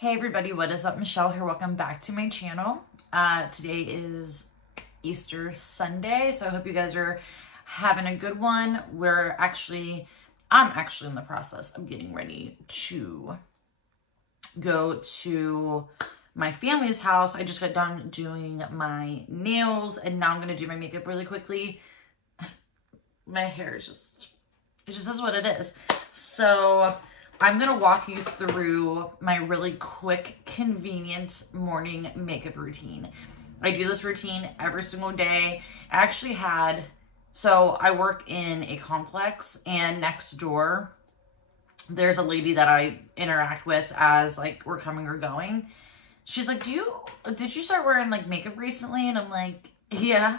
Hey everybody, what is up? Michelle here. Welcome back to my channel. Today is Easter Sunday, so I hope you guys are having a good one. I'm actually in the process of getting ready to go to my family's house. I just got done doing my nails and now I'm going to do my makeup really quickly. My hair is it just is what it is. So I'm going to walk you through my really quick, convenient morning makeup routine. I do this routine every single day. So I work in a complex, and next door, there's a lady that I interact with as like we're coming or going. She's like, did you start wearing like makeup recently? And I'm like, yeah.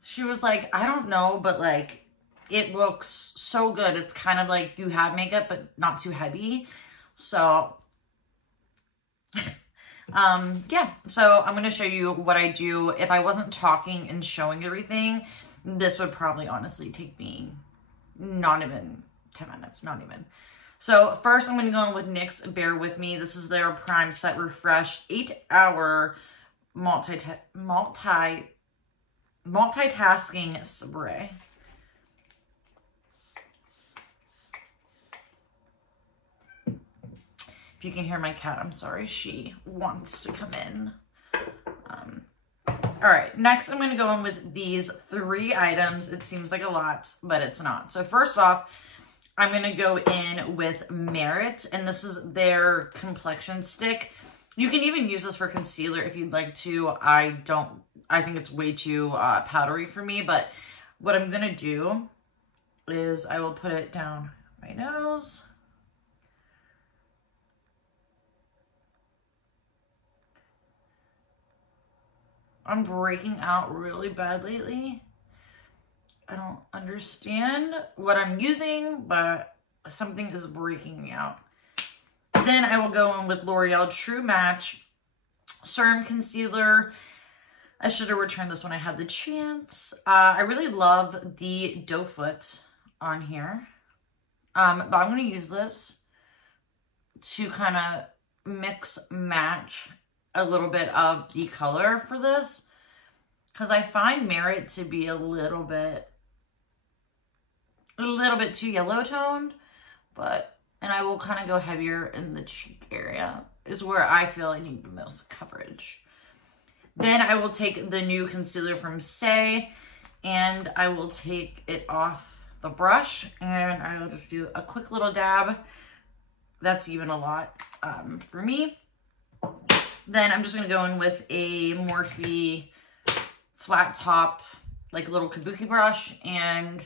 She was like, I don't know, but like, it looks so good. It's kind of like you have makeup, but not too heavy. So, yeah. So I'm going to show you what I do. If I wasn't talking and showing everything, this would probably honestly take me not even 10 minutes, not even. So first I'm going to go in with NYX Bear With Me. This is their Prime Set Refresh 8-hour multitasking spray. If you can hear my cat, I'm sorry. She wants to come in. All right, next I'm going to go in with these 3 items. It seems like a lot, but it's not. So first off, I'm going to go in with Merit, and this is their complexion stick. You can even use this for concealer if you'd like to. I think it's way too powdery for me, but what I'm going to do is I will put it down my nose. I'm breaking out really bad lately. I don't understand what I'm using, but something is breaking me out. Then I will go in with L'Oreal True Match Serum Concealer. I should have returned this when I had the chance. I really love the doe foot on here. But I'm going to use this to kind of mix match a little bit of the color for this, because I find Merit to be a little bit too yellow toned, and I will kind of go heavier in the cheek area is where I feel I need the most coverage. Then I will take the new concealer from Say, and I will take it off the brush, and I will just do a quick little dab. That's even a lot for me. Then I'm just going to go in with a Morphe flat top, like little kabuki brush, and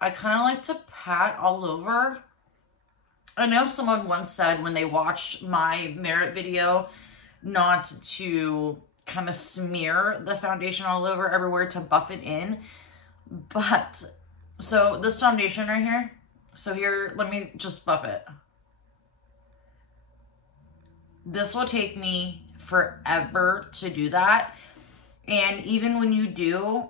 I kind of like to pat all over. I know someone once said when they watched my Merit video not to kind of smear the foundation all over everywhere, to buff it in. But, so this foundation right here, so here, let me just buff it. This will take me forever to do that. And even when you do,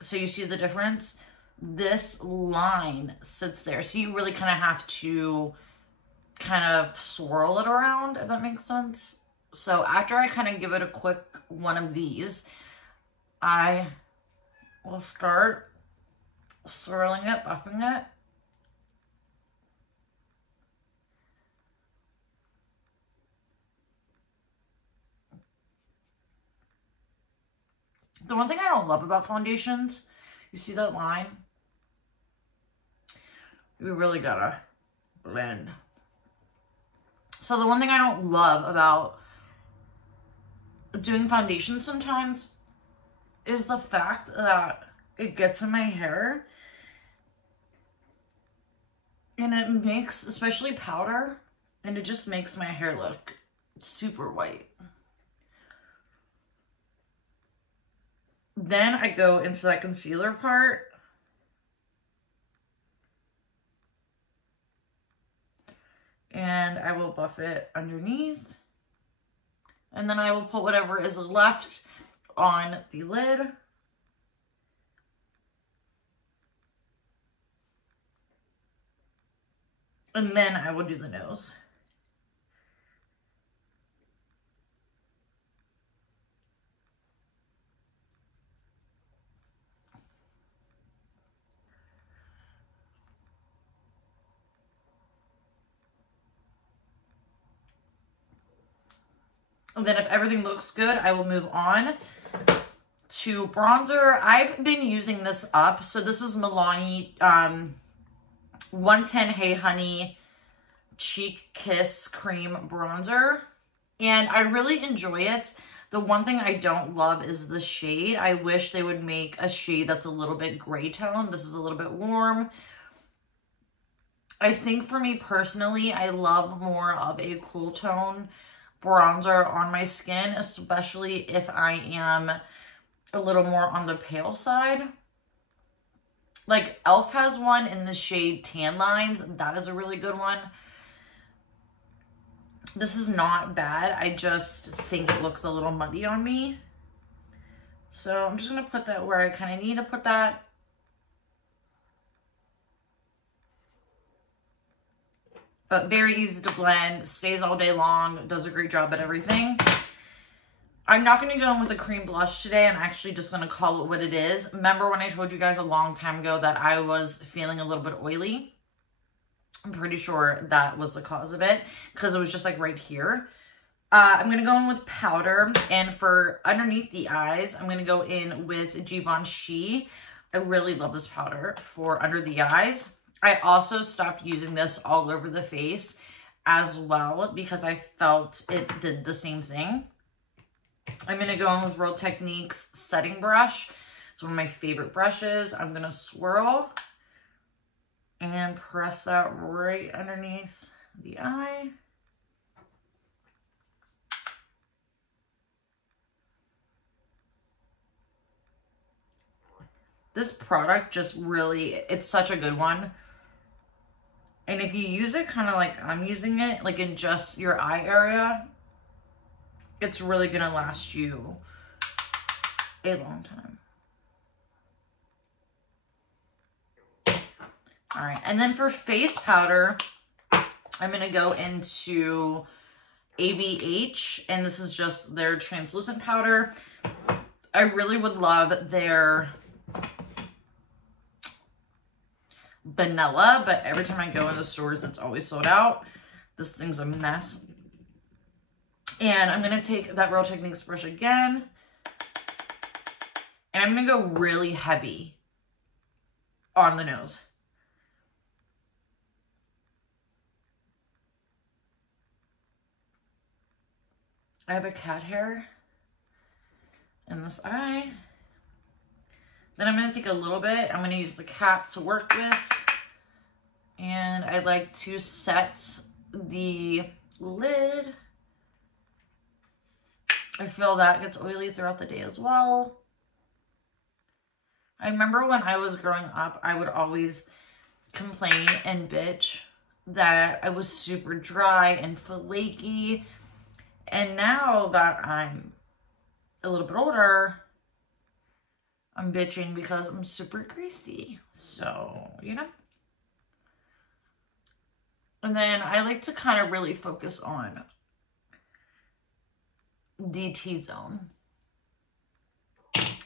so you see the difference, this line sits there. So you really kind of have to kind of swirl it around, if that makes sense. So after I kind of give it a quick one of these, I will start swirling it, buffing it. The one thing I don't love about foundations, you see that line? We really gotta blend. So the one thing I don't love about doing foundation sometimes is the fact that it gets in my hair and it makes, especially powder, and it just makes my hair look super white. Then I go into that concealer part. And I will buff it underneath. And then I will put whatever is left on the lid. And then I will do the nose. And then if everything looks good, I will move on to bronzer. I've been using this up. So this is Milani 110 Hey Honey Cheek Kiss Cream Bronzer. And I really enjoy it. The one thing I don't love is the shade. I wish they would make a shade that's a little bit gray tone. This is a little bit warm. I think for me personally, I love more of a cool tone bronzer on my skin, especially if I am a little more on the pale side. Like e.l.f. has one in the shade Tan Lines. That is a really good one. This is not bad. I just think it looks a little muddy on me. So I'm just going to put that where I kind of need to put that. But very easy to blend, stays all day long, does a great job at everything. I'm not going to go in with a cream blush today. I'm actually just going to call it what it is. Remember when I told you guys a long time ago that I was feeling a little bit oily? I'm pretty sure that was the cause of it because it was just like right here. I'm going to go in with powder, and for underneath the eyes, I'm going to go in with Givenchy. I really love this powder for under the eyes. I also stopped using this all over the face as well because I felt it did the same thing. I'm going to go in with Real Techniques setting brush. It's one of my favorite brushes. I'm going to swirl and press that right underneath the eye. This product just really, it's such a good one. And if you use it kind of like I'm using it, like in just your eye area, it's really going to last you a long time. All right, and then for face powder, I'm going to go into ABH, and this is just their translucent powder. I really would love their vanilla, but every time I go in the stores, it's always sold out. This thing's a mess. And I'm going to take that Real Techniques brush again, and I'm going to go really heavy on the nose. I have a cat hair in this eye. Then I'm going to take a little bit. I'm going to use the cap to work with. And I like to set the lid. I feel that gets oily throughout the day as well. I remember when I was growing up, I would always complain and bitch that I was super dry and flaky. And now that I'm a little bit older, I'm bitching because I'm super greasy. So, you know. And then I like to kind of really focus on the T-zone.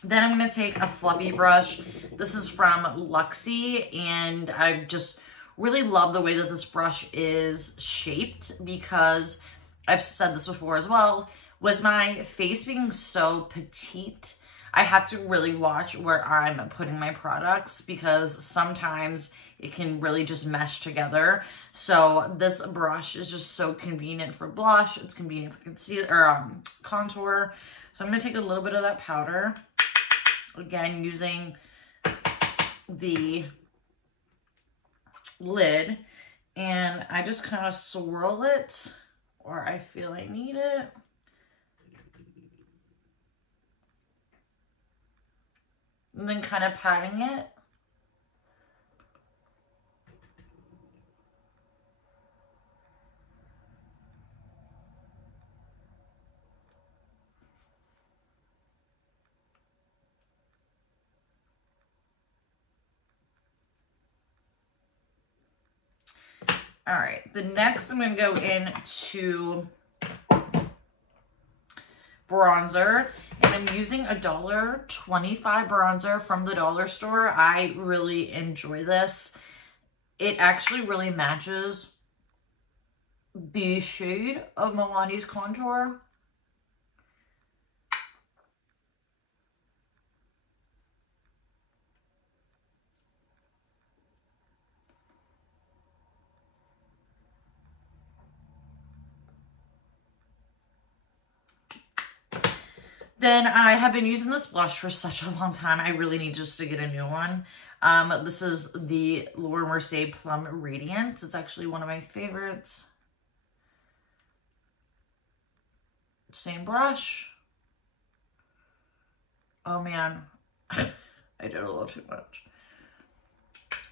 Then I'm going to take a fluffy brush. This is from Luxie, and I just really love the way that this brush is shaped because I've said this before as well. With my face being so petite, I have to really watch where I'm putting my products because sometimes it can really just mesh together. So this brush is just so convenient for blush. It's convenient for concealer or contour. So I'm going to take a little bit of that powder. Again, using the lid, and I just kind of swirl it where I feel I need it. And then kind of patting it. All right, the next I'm going to go into bronzer, and I'm using a $1.25 bronzer from the dollar store. I really enjoy this. It actually really matches the shade of Milani's contour. Then I have been using this blush for such a long time. I really need just to get a new one. This is the Laura Mercier Plum Radiance. It's actually one of my favorites. Same brush. Oh man, I did a little too much.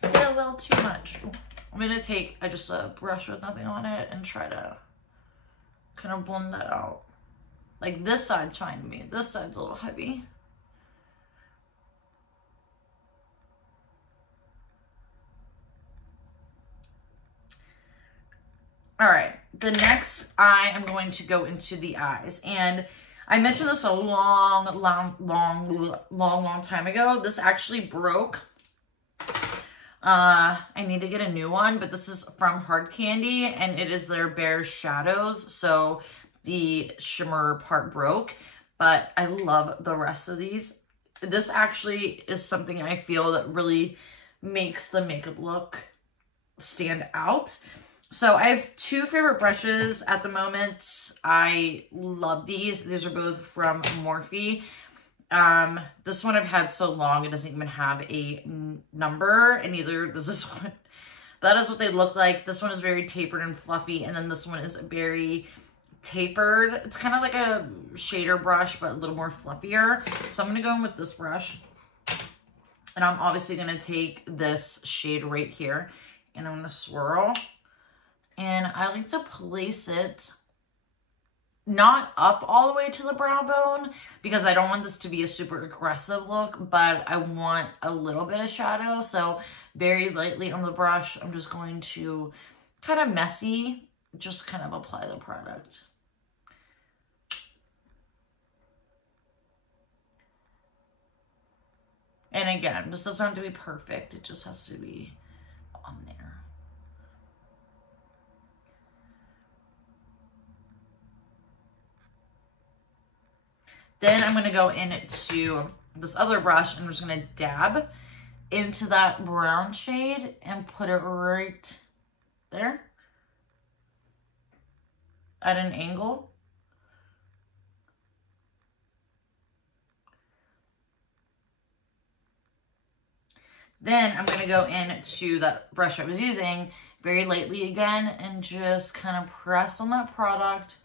I did a little too much. I'm gonna take just a brush with nothing on it and try to kind of blend that out. Like this side's fine to me. This side's a little heavy. All right, the next I am going to go into the eyes, and I mentioned this a long time ago. This actually broke. I need to get a new one, but this is from Hard Candy, and it is their Bare Shadows. So the shimmer part broke, but I love the rest of these. This actually is something I feel that really makes the makeup look stand out. So I have two favorite brushes at the moment. I love these. These are both from Morphe. This one I've had so long it doesn't even have a number, and neither does this one. But that is what they look like. This one is very tapered and fluffy, and then this one is very tapered. It's kind of like a shader brush, but a little more fluffier. So I'm going to go in with this brush, and I'm obviously going to take this shade right here, and I'm going to swirl. And I like to place it not up all the way to the brow bone because I don't want this to be a super aggressive look, but I want a little bit of shadow. So very lightly on the brush, I'm just going to kind of messy, just kind of apply the product. And again, this doesn't have to be perfect. It just has to be on there. Then I'm going to go into this other brush and I'm just going to dab into that brown shade and put it right there at an angle. Then I'm going to go into that brush I was using very lightly again and just kind of press on that product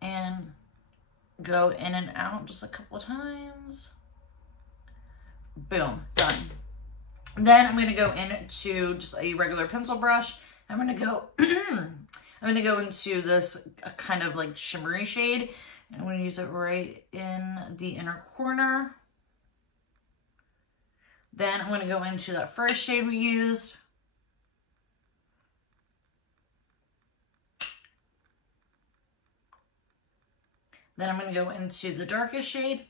and go in and out just a couple of times. Boom, done. Then I'm going to go into just a regular pencil brush. I'm going to go I'm going to go into this kind of like shimmery shade. And I'm going to use it right in the inner corner. Then I'm going to go into that first shade we used. Then I'm going to go into the darkest shade.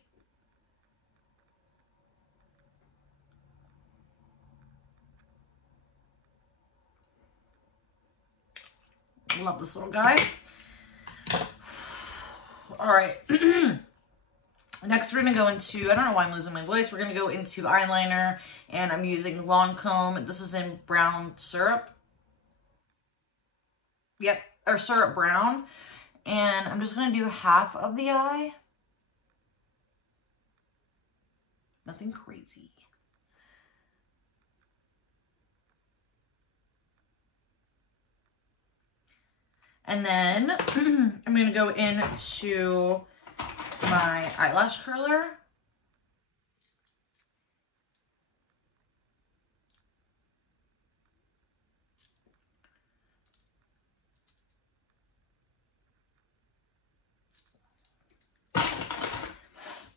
Love this little guy. All right. Next, we're going to go into, I don't know why I'm losing my voice. We're going to go into eyeliner, and I'm using Lancome. This is in brown syrup. Yep, or syrup brown. And I'm just going to do half of the eye. Nothing crazy. And then I'm going to go into my eyelash curler.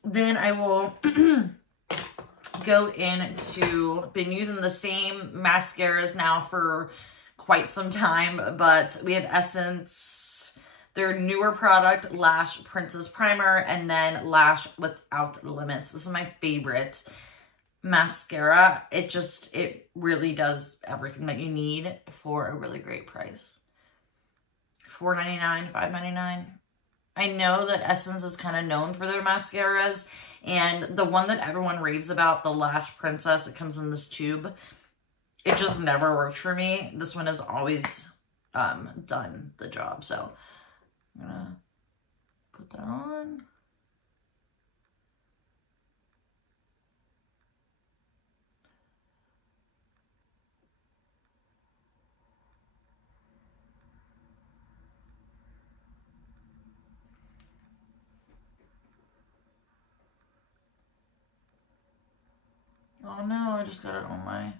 Then I will go into, been using the same mascaras now for quite some time, but we have Essence, their newer product, Lash Princess Primer, and then Lash Without Limits. This is my favorite mascara. It really does everything that you need for a really great price. $4.99, $5.99. I know that Essence is kind of known for their mascaras, and the one that everyone raves about, the Lash Princess, it comes in this tube. It just never worked for me. This one has always done the job, so I'm gonna put that on. Oh no, I just got it on my...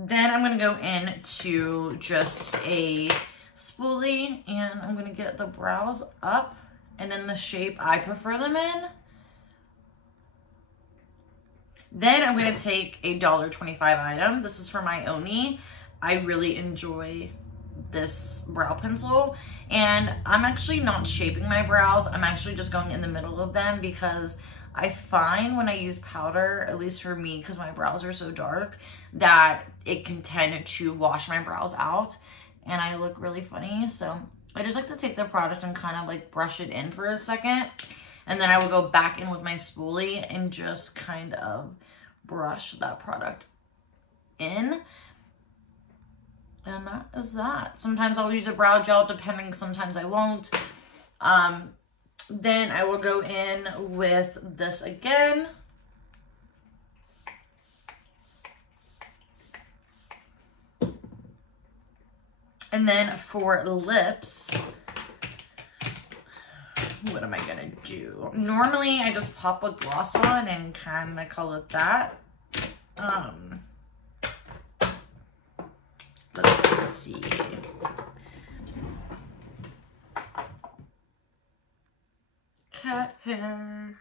Then I'm going to go into just a spoolie and I'm going to get the brows up and in the shape I prefer them in. Then I'm going to take a $1.25 item. This is from Ioni. I really enjoy this brow pencil and I'm actually not shaping my brows. I'm actually just going in the middle of them because I find when I use powder, at least for me, because my brows are so dark, that it can tend to wash my brows out and I look really funny. So I just like to take the product and kind of like brush it in for a second. And then I will go back in with my spoolie and just kind of brush that product in. And that is that. Sometimes I'll use a brow gel depending, sometimes I won't. Then I will go in with this again. And then for lips, what am I gonna do? Normally I just pop a gloss on and kind of call it that. Let's see. Cat hair.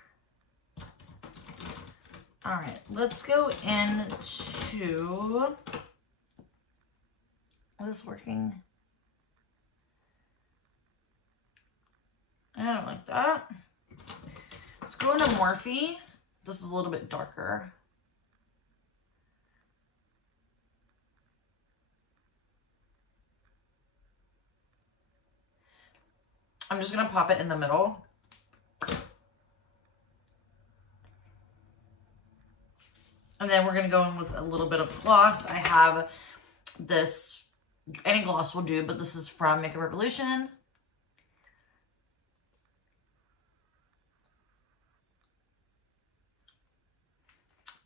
All right, let's go into, is this working? I don't like that. Let's go into Morphe. This is a little bit darker. I'm just gonna pop it in the middle. And then we're gonna go in with a little bit of gloss. I have this, any gloss will do, but this is from Makeup Revolution.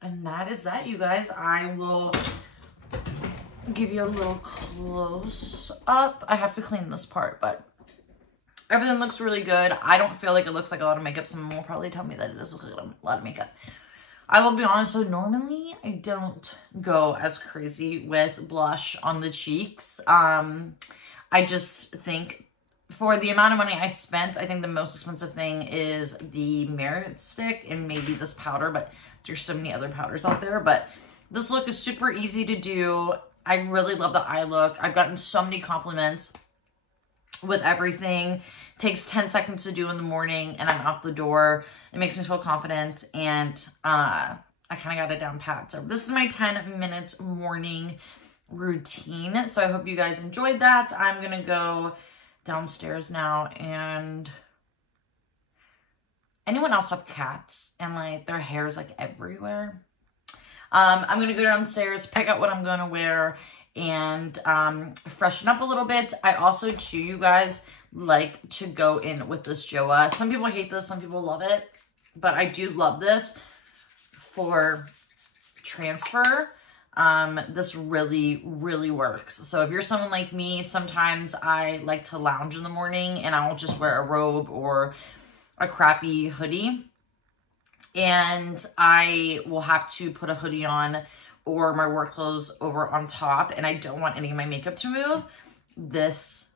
And that is that, you guys. I will give you a little close up. I have to clean this part, but everything looks really good. I don't feel like it looks like a lot of makeup. Someone will probably tell me that it does look like a lot of makeup. I will be honest, so normally I don't go as crazy with blush on the cheeks. I just think for the amount of money I spent, I think the most expensive thing is the Merit Stick and maybe this powder, but there's so many other powders out there. But this look is super easy to do. I really love the eye look. I've gotten so many compliments with everything. Takes 10 seconds to do in the morning and I'm out the door. It makes me feel confident and I kind of got it down pat. So this is my 10 minutes morning routine. So I hope you guys enjoyed that. I'm going to go downstairs now. And anyone else have cats and like their hair is like everywhere? I'm going to go downstairs, pick out what I'm going to wear and freshen up a little bit. I also too, you guys, like to go in with this Joa. Some people hate this, some people love it, but I do love this for transfer. This really, really works. So if you're someone like me, sometimes I like to lounge in the morning and I'll just wear a robe or a crappy hoodie. And I will have to put a hoodie on or my work clothes over on top and I don't want any of my makeup to move. This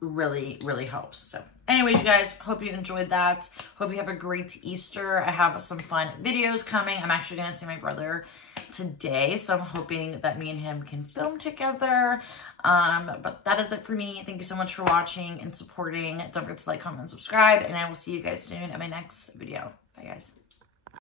really, really helps. So anyways, you guys, hope you enjoyed that. Hope you have a great Easter. I have some fun videos coming. I'm actually going to see my brother today, so I'm hoping that me and him can film together. But that is it for me. Thank you so much for watching and supporting. Don't forget to like, comment, and subscribe, and I will see you guys soon in my next video. Bye, guys.